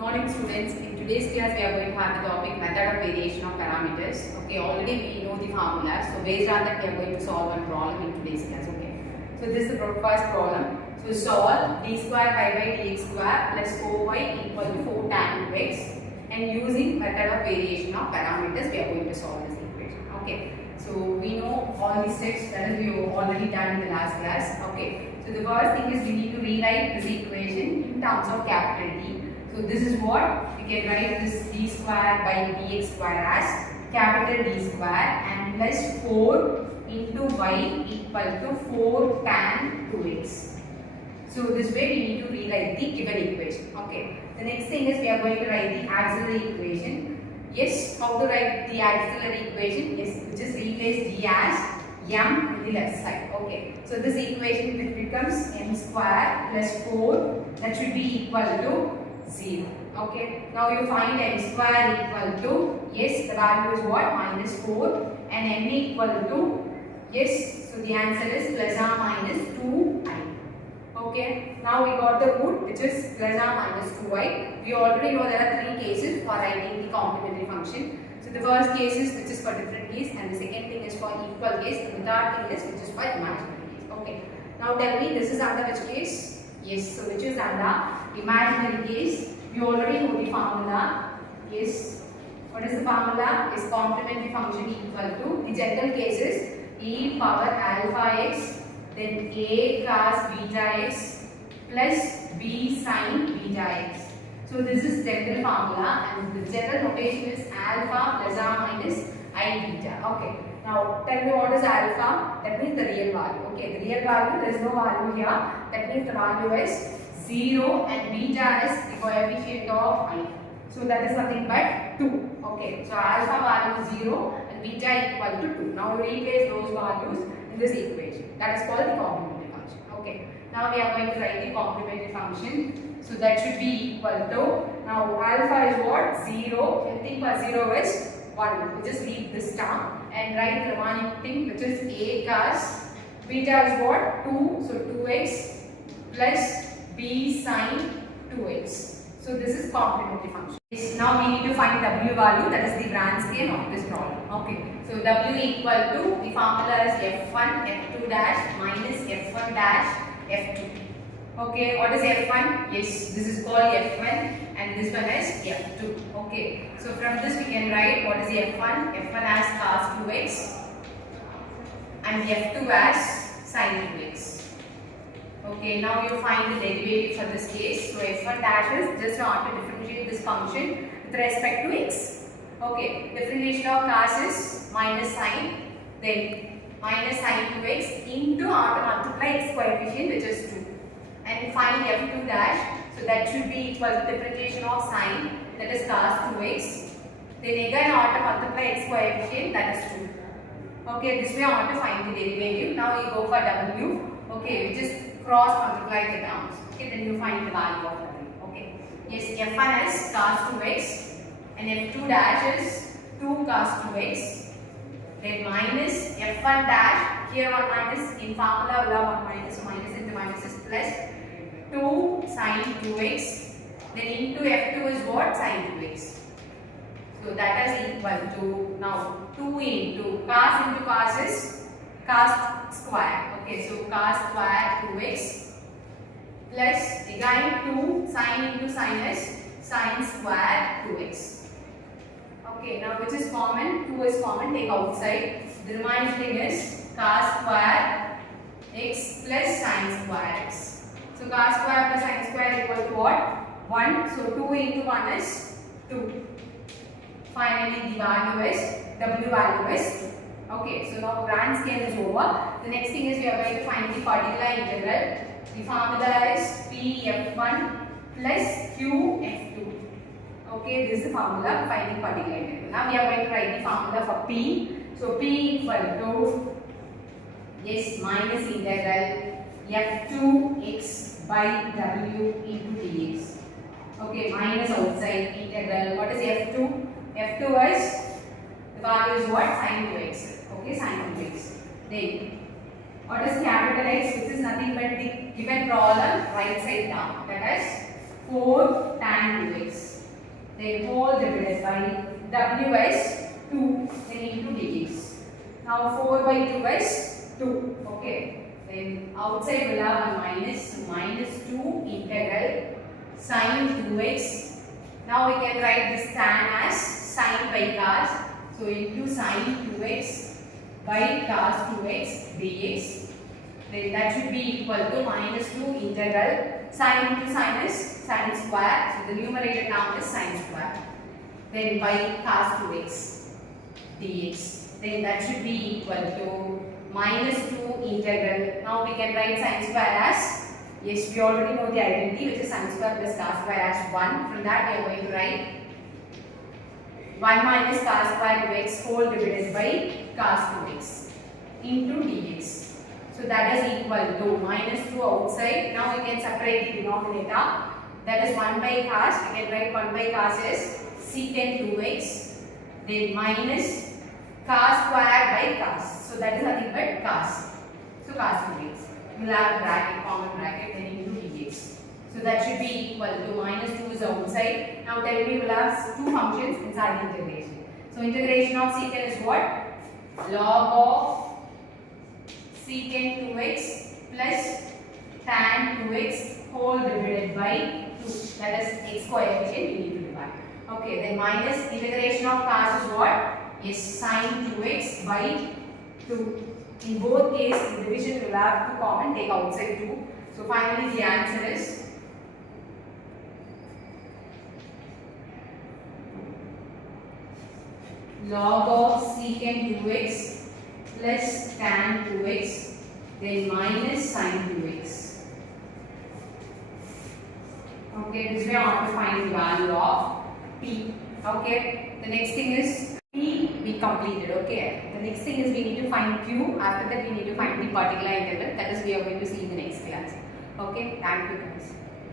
Morning students, in today's class we are going to have the topic method of variation of parameters. Okay, already we know the formula, so based on that we are going to solve one problem in today's class. Okay, so this is the first problem. So solve d square y by dx square plus 4y equal to 4 tan 2x, and using method of variation of parameters we are going to solve this equation. Okay, so we know all these steps, that is we have already done in the last class. Okay, so the first thing is we need to rewrite this equation in terms of capital D. So this is what we can write this d square by dx square as capital D square and plus 4 into y equal to 4 tan 2x. So this way we need to rewrite the given equation. Okay. The next thing is we are going to write the auxiliary equation. Yes, how to write the auxiliary equation? Yes, just replace d as m in the left side. Okay. So this equation which becomes m square plus 4, that should be equal to 0. Okay. Now you find m square equal to, yes, the value is what? Minus 4, and m equal to, yes, so the answer is plus or minus 2i. Okay. Now we got the root which is plus or minus 2i. We already know there are 3 cases for writing the complementary function. So the first case is which is for different case, and the second thing is for equal case, and the third thing is which is for imaginary case. Okay. Now tell me, this is under which case? Yes, so which is under imaginary case. We already know the formula. Yes. What is the formula? Is complementary function equal to, the general cases, e power alpha x, then a cos beta x plus b sin beta x. So this is general formula, and the general notation is alpha plus or minus I beta. Okay. Now tell me what is alpha? That means the real value. Okay, the real value, there is no value here. That means the value is 0, and beta is the coefficient of I. So that is nothing but 2. Okay, so alpha value is 0 and beta equal to 2. Now we replace those values in this equation. That is called the complementary function. Okay, now we are going to write the complementary function. So that should be equal to, now alpha is what? 0. Anything for 0 is 1. We just leave this term and write the remaining thing which is a cos. Beta is what? 2. So 2x plus b sin 2x. So this is complementary function. Yes, now we need to find w value, that is the grand scale of this problem. Okay. So w equal to, the formula is f1 f2 dash minus f1 dash f2. Okay, what is f1? Yes, this is called f1 and this one is f2. Okay, so from this we can write what is f1? f1 as cos 2x and f2 as sin 2x. Okay, now you find the derivative for this case. So f1 dash is just want to differentiate this function with respect to x. Okay, differentiation of cos is minus sin, then minus sin 2x into after multiply x coefficient which is 2. And find f2 dash, so that should be equal to differentiation of sin, that is cos 2x. Then again after multiply x coefficient, that is 2. Okay, this way I want to find the derivative. Now you go for w. Okay, we just cross multiply the terms. Okay, then you find the value of w. Okay, yes, f1 is cos 2x and f2 dash is 2 cos 2x. Then minus f1 dash, here 1 minus, in formula we have 1 minus, so minus into minus is plus 2 sin 2x. Then into f2 is what? Sin 2x. So that is equal to, now 2 into cos is cos square. Okay, so cos square 2x plus again 2 sin into sin is sin square 2x. Okay, now which is common? 2 is common, take outside. The remaining thing is cos square x plus sin square x. So cos square plus sin square equal to what? 1. So 2 into 1 is 2. Finally the value is, w value is 2. Okay, so now grand scale is over. The next thing is we are going to find the particular integral. The formula is p f1 plus q f2. Okay, this is the formula finding particular integral. Now we are going to write the formula for p. So p equal to, yes, minus integral f2 x by w into dx. Okay, minus outside integral. What is f2? f2 is, the value is what? Sin 2x. Okay, sin 2x. Then what is capital X? This is nothing but the given problem right side down. That is 4 tan 2x. by w as 2 then into dx. Now 4 by 2 is 2. Okay. Then outside will have a minus 2 integral sine 2x. Now we can write this tan as sine by cos. So into sine 2x by cos 2x dx. Then that should be equal to minus 2 integral sine into sine is sine square. So the numerator term is sine square. Then by cos 2x dx. Then that should be equal to minus 2 integral. Now we can write sine square as, yes, we already know the identity which is sine square plus cos square as 1. From that we are going to write 1 minus cos square 2x whole divided by cos 2x into dx. So that is equal to minus 2 outside. Now we can separate the denominator. That is 1 by cos. We can write 1 by cos is secant 2x. Then minus cos square by cos. So that is nothing but cos. So cos 2x. We will have a bracket, common bracket, then into dx. So that should be equal to minus 2 is outside. Now tell me we will have two functions inside the integration. So integration of secant is what? Log of secant 2x plus tan 2x whole divided by 2. That is x coefficient we need to divide. Okay, then minus integration of cos is what? Yes, sine 2x by 2. In both cases, the division will have 2 common, take outside 2. So finally the answer is log of secant 2x plus tan 2x then minus sine 2x. Okay, this way I want to find the value of p. Okay, the next thing is p we completed. Okay, the next thing is we need to find q. After that we need to find the particular integral. That is we are going to see in the next class. Okay, thank you guys.